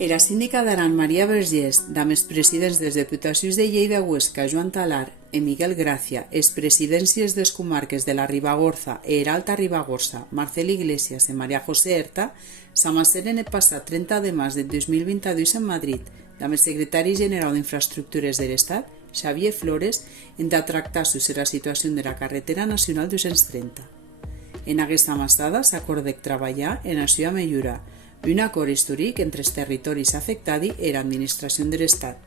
Era síndica d'Aran Maria Vergés, damb els presidents des Deputacions de Lleida Huesca Joan Talar e Miguel Gracia, els presidències des comarques de la Ribagorza e era Alta Ribagorza, Marcel Iglesias e María José Erta, s'amasseren el passat 30 de març de 2022 en Madrid, damb el secretari general d'Infraestructures de l'Estat, Xavier Flores, en de tractar sobre la situació de la carretera nacional 230. En aquesta amassada s'acordèc treballar en això a millorar, un acord històric entre els territoris afectats i l'administració de l'Estat.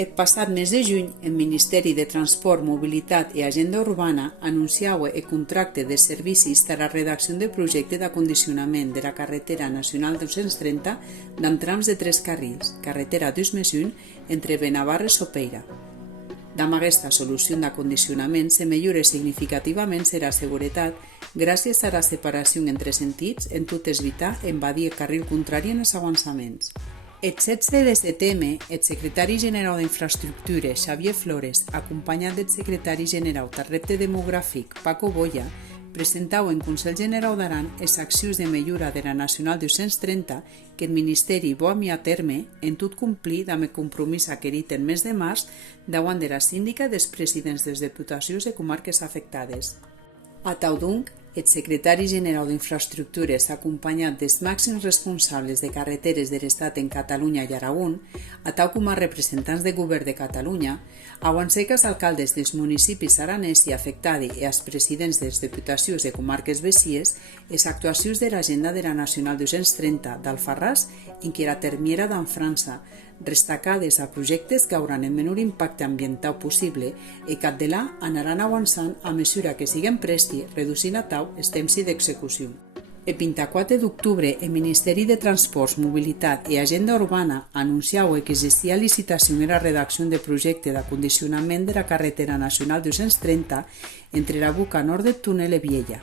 El passat mes de juny, el Ministeri de Transport, Mobilitat i Agenda Urbana anunciava el contracte de servicis per a la redacció de projecte d'acondicionament de la carretera nacional 230 amb trams de 3 carrils, carretera 2+1, entre Benavarre i Sopeira. Amb aquesta solució d'acondicionament se millora significativament la seguretat gràcies a la separació entre sentits en tot evitar envadir el carril contrari en els avançaments. El 16 de setembre, el secretari general d'Infraestructures, Xavier Flores, acompanyat del secretari general del repte demogràfic, Paco Boya, presentau en Consell General d'Aran les accions de millora de la Nacional 230 que el Ministeri vol a terme en tot complir amb el compromís adquirit el mes de març davant de la síndica dels presidents de les Deputacions de comarques afectades. A Taudung, el secretari general d'Infraestructures, acompanyat dels màxims responsables de carreteres de l'Estat en Catalunya i Aragón, atau com a representants de govern de Catalunya, avancé que els alcaldes dels municipis aranès i afectats i els presidents de les Deputacions de comarques vecies les actuacions de l'agenda de la Nacional 230 d'Alfarràs en què la termiera d'en França, destacades a projectes que hauran el menor impacte ambiental possible i que de là anaran avançant a mesura que siguen presti, reduint a tau els temps d'execució. El 24 d'octubre, el Ministeri de Transports, Mobilitat i Agenda Urbana anunciava que existia licitació en la redacció de projecte d'acondicionament de la carretera nacional 230 entre la boca nord del túnel de Viella.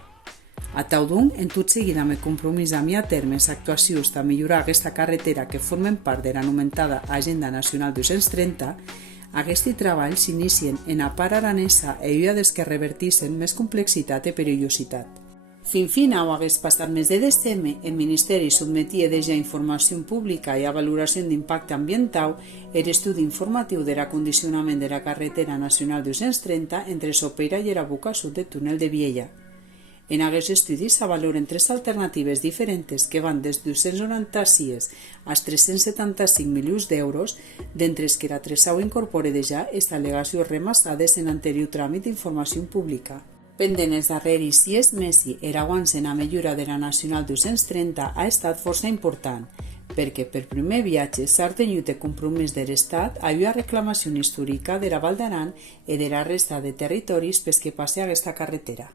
A Taudung, en tot seguit amb el compromís a a terme les actuacions de millorar aquesta carretera que formen part de l'anomenada Agenda Nacional 230, aquests treballs s'inicien en la part aranesa i uia des que reverteixen més complexitat i perillositat. Fin au hagués passat mes de desembre, el Ministeri sotmetia ja a informació pública i a valoració d'impacte ambiental l'estudi informatiu de l'acondicionament de la carretera nacional 230 entre Sopeira i la boca sud del túnel de Viella. En aquests estudis s'avaloren 3 alternatives diferents que van des de 296 als 375 milions d'euros, d'entre els que la Tresau incorpora ja les al·legacions remassades en anterior tràmit d'informació pública. Pendent els darreris 6 mesos, l'avanç en la millora de la Nacional 230 ha estat força important, perquè per primer viatge s'ha tenut el compromís de l'Estat a una reclamació històrica de la Val d'Aran i de la resta de territoris pels que passi aquesta carretera.